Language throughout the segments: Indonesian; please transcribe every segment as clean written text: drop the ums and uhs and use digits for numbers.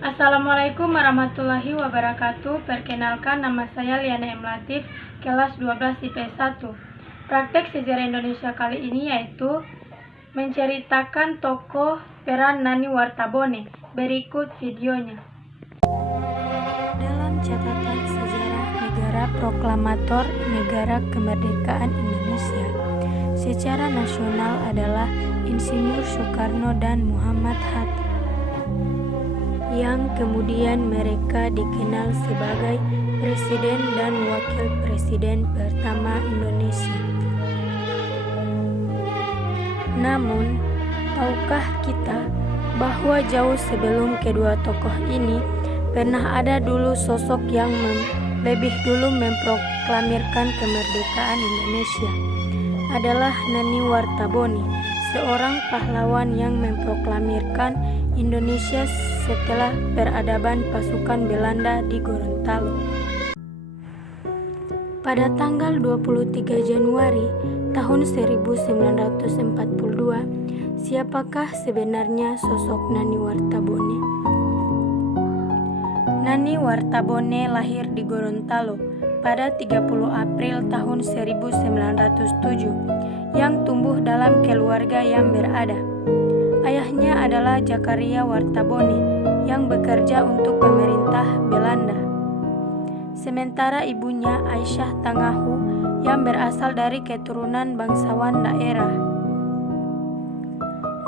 Assalamualaikum warahmatullahi wabarakatuh. Perkenalkan, nama saya Liana M. Latif, kelas 12 IPS 1. Praktek sejarah Indonesia kali ini yaitu menceritakan tokoh peran Nani Wartabone. Berikut videonya. Dalam catatan sejarah negara proklamator negara kemerdekaan Indonesia secara nasional adalah Insinyur Soekarno dan Muhammad Hatta, yang kemudian mereka dikenal sebagai Presiden dan Wakil Presiden pertama Indonesia. Namun, tahukah kita bahwa jauh sebelum kedua tokoh ini pernah ada dulu sosok yang lebih dulu memproklamirkan kemerdekaan Indonesia? Adalah Nani Wartabone, seorang pahlawan yang memproklamirkan Indonesia setelah peradaban pasukan Belanda di Gorontalo. Pada tanggal 23 Januari tahun 1942, siapakah sebenarnya sosok Nani Wartabone? Nani Wartabone lahir di Gorontalo pada 30 April tahun 1907 yang tumbuh dalam keluarga yang berada. Ayahnya adalah Zakaria Wartabone yang bekerja untuk pemerintah Belanda. Sementara ibunya Aisyah Tangahu yang berasal dari keturunan bangsawan daerah.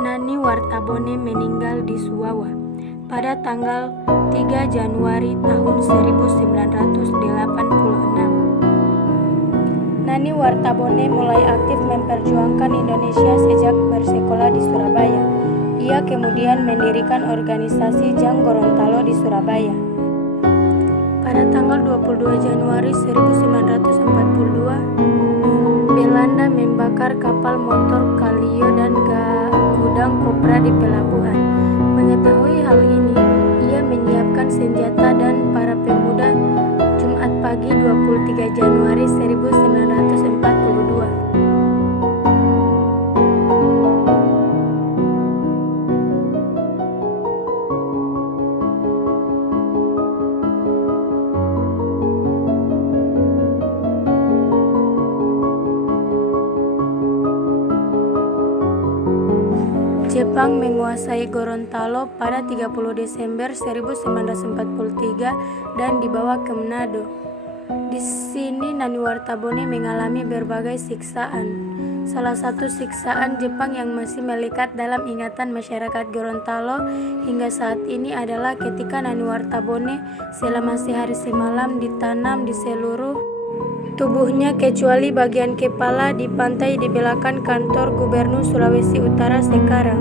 Nani Wartabone meninggal di Suwawa pada tanggal 3 Januari tahun 1986. Nani Wartabone mulai aktif memperjuangkan Indonesia sejak bersekolah di Surabaya. Ia kemudian mendirikan organisasi Jang Gorontalo di Surabaya. Pada tanggal 22 Januari 1942, Belanda membakar kapal motor Kalio dan gudang kopra di pelabuhan. Mengetahui hal ini, ia menyiapkan senjata dan para pemuda Jumat pagi 23 Januari 1942. Jepang menguasai Gorontalo pada 30 Desember 1943 dan dibawa ke Manado. Di sini Nani Wartabone mengalami berbagai siksaan. Salah satu siksaan Jepang yang masih melekat dalam ingatan masyarakat Gorontalo hingga saat ini adalah ketika Nani Wartabone selama sehari semalam ditanam di seluruh tubuhnya kecuali bagian kepala di pantai di belakang kantor Gubernur Sulawesi Utara sekarang.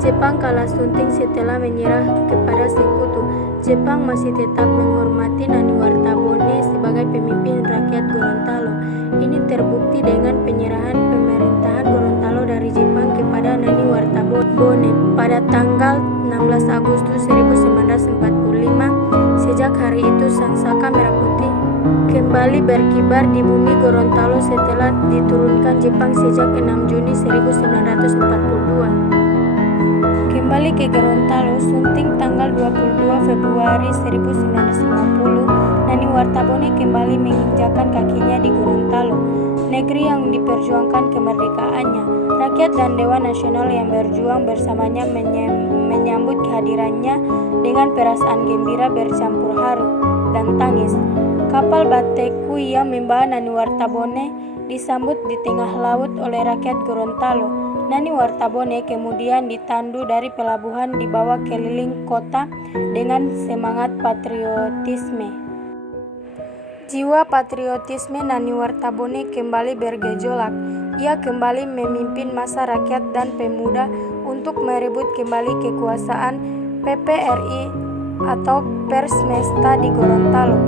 Jepang kalah sunting setelah menyerah kepada sekutu. Jepang masih tetap menghormati Nani Wartabone sebagai pemimpin rakyat Gorontalo. Ini terbukti dengan penyerahan pemerintahan Gorontalo dari Jepang kepada Nani Wartabone pada tanggal 16 Agustus 1945. Sejak hari itu Sangsaka Merah Putih kembali berkibar di bumi Gorontalo setelah diturunkan Jepang sejak 6 Juni 1942. Kembali ke Gorontalo, sunting tanggal 22 Februari 1950, Nani Wartabone kembali menginjakan kakinya di Gorontalo, negeri yang diperjuangkan kemerdekaannya. Rakyat dan Dewan Nasional yang berjuang bersamanya menyambut kehadirannya dengan perasaan gembira bercampur haru dan tangis. Kapal Bateku yang membawa Nani Wartabone disambut di tengah laut oleh rakyat Gorontalo. Nani Wartabone kemudian ditandu dari pelabuhan dibawa keliling kota dengan semangat patriotisme. Jiwa patriotisme Nani Wartabone kembali bergejolak. Ia kembali memimpin masa rakyat dan pemuda untuk merebut kembali kekuasaan PPRI atau Persmesta di Gorontalo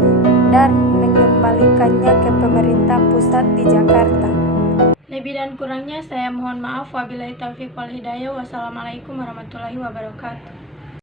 dan mengembalikannya ke pemerintah pusat di Jakarta. Lebih dan kurangnya saya mohon maaf. Wabillahi taufiq wal hidayah. Wassalamualaikum warahmatullahi wabarakatuh.